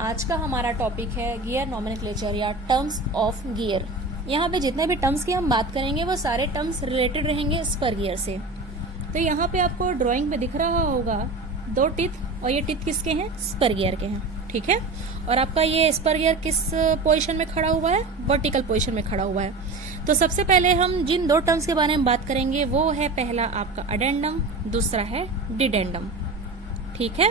आज का हमारा टॉपिक है गियर नॉमेनक्लेचर या टर्म्स ऑफ गियर। यहाँ पे जितने भी टर्म्स की हम बात करेंगे वो सारे टर्म्स रिलेटेड रहेंगे स्पर गियर से। तो यहाँ पे आपको ड्राइंग में दिख रहा होगा दो टिथ, और ये टिथ किसके हैं? स्पर गियर के हैं, ठीक है। और आपका ये स्पर गियर किस पोजीशन में खड़ा हुआ है? वर्टिकल पोजीशन में खड़ा हुआ है। तो सबसे पहले हम जिन दो टर्म्स के बारे में बात करेंगे वो है पहला आपका अडेंडम, दूसरा है डिडेंडम, ठीक है।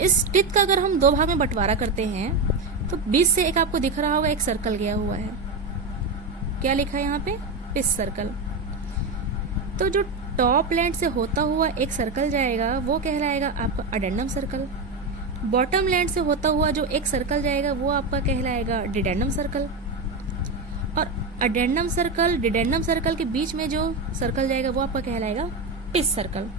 इस टिथ का अगर हम दो भाग में बंटवारा करते हैं तो बीच से एक आपको दिख रहा होगा एक सर्कल गया हुआ है, क्या लिखा है यहाँ पे? पिस सर्कल। तो जो टॉप लैंड से होता हुआ एक सर्कल जाएगा वो कहलाएगा आपका अडेंडम सर्कल। बॉटम लैंड से होता हुआ जो एक सर्कल जाएगा वो आपका कहलाएगा डिडेंडम सर्कल। और अडेंडम सर्कल डिडेंडम सर्कल के बीच में जो सर्कल जाएगा वो आपका कहलाएगा पिस सर्कल।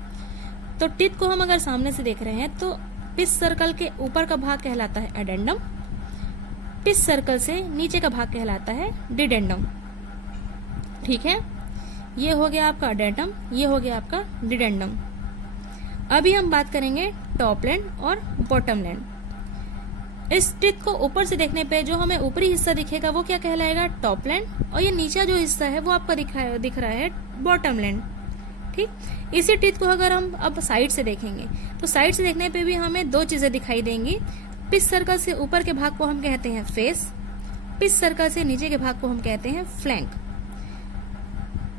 तो टिथ को हम अगर सामने से देख रहे हैं तो पिस सर्कल के ऊपर का भाग कहलाता है अडेंडम, पिस सर्कल से नीचे का भाग कहलाता है डिडेंडम, ठीक है। ये हो गया आपका अडेंडम, ये हो गया आपका डिडेंडम। अभी हम बात करेंगे टॉप लैंड और बॉटम लैंड। इस टिथ को ऊपर से देखने पे जो हमें ऊपरी हिस्सा दिखेगा वो क्या कहलाएगा? टॉप लैंड, और ये नीचा जो हिस्सा है वो आपका दिख रहा है बॉटम लैंड, ठीक। इसी टिथ को अगर हम अब साइड से देखेंगे तो साइड से देखने पे भी हमें दो चीजें दिखाई देंगी। पिस सर्कल से ऊपर के भाग को हम कहते हैं फेस, पिस सर्कल से नीचे के भाग को हम कहते हैं फ्लैंक।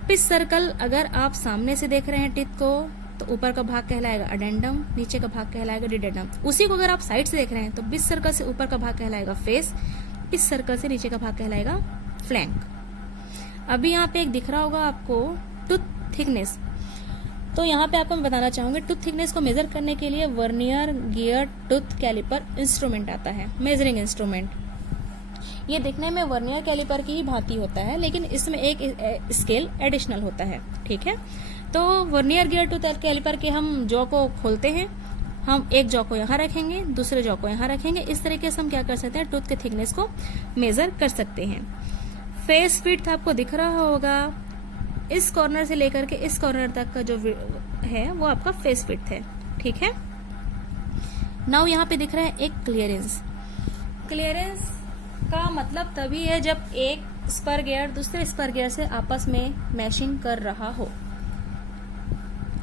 पिस सर्कल अगर आप सामने से देख रहे हैं टिथ को तो ऊपर का भाग कहलाएगा अडेंडम, नीचे का भाग कहलाएगा डिडेंडम। उसी को अगर आप साइड से देख रहे हैं तो पिस सर्कल से ऊपर का भाग कहलाएगा फेस, पिस सर्कल से नीचे का भाग कहलाएगा फ्लैंक। अभी यहाँ पे एक दिख रहा होगा आपको टूथ थिकनेस। तो यहाँ पे आपको मैं बताना चाहूंगी टूथ थिकनेस को मेजर करने के लिए vernier gear tooth caliper instrument आता है, मेजरिंग इंस्ट्रूमेंट। ये दिखने में वर्नियर कैलिपर की ही भांति होता है लेकिन इसमें एक स्केल एडिशनल होता है, ठीक है। तो वर्नियर गियर टूथ कैलिपर के हम जॉ को खोलते हैं, हम एक जॉ को यहाँ रखेंगे, दूसरे जॉ को यहाँ रखेंगे। इस तरीके से हम क्या कर सकते हैं? टूथ के थिकनेस को मेजर कर सकते हैं। फेस विड्थ आपको दिख रहा होगा, इस कॉर्नर से लेकर के इस कॉर्नर तक का जो है वो आपका फेस विड्थ है, ठीक है। नाउ यहाँ पे दिख रहा है एक क्लियरेंस। क्लियरेंस का मतलब तभी है जब एक स्पर गियर दूसरे स्पर गियर से आपस में मैशिंग कर रहा हो।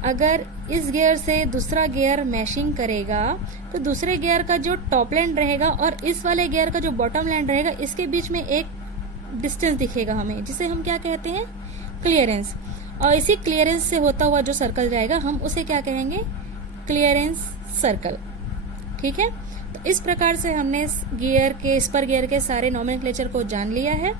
अगर इस गियर से दूसरा गियर मैशिंग करेगा तो दूसरे गियर का जो टॉप लैंड रहेगा और इस वाले गियर का जो बॉटम लैंड रहेगा इसके बीच में एक डिस्टेंस दिखेगा हमें, जिसे हम क्या कहते हैं? क्लियरेंस। और इसी क्लियरेंस से होता हुआ जो सर्कल जाएगा हम उसे क्या कहेंगे? क्लियरेंस सर्कल, ठीक है। तो इस प्रकार से हमने गियर के स्पर गियर के सारे नॉमेनक्लेचर को जान लिया है।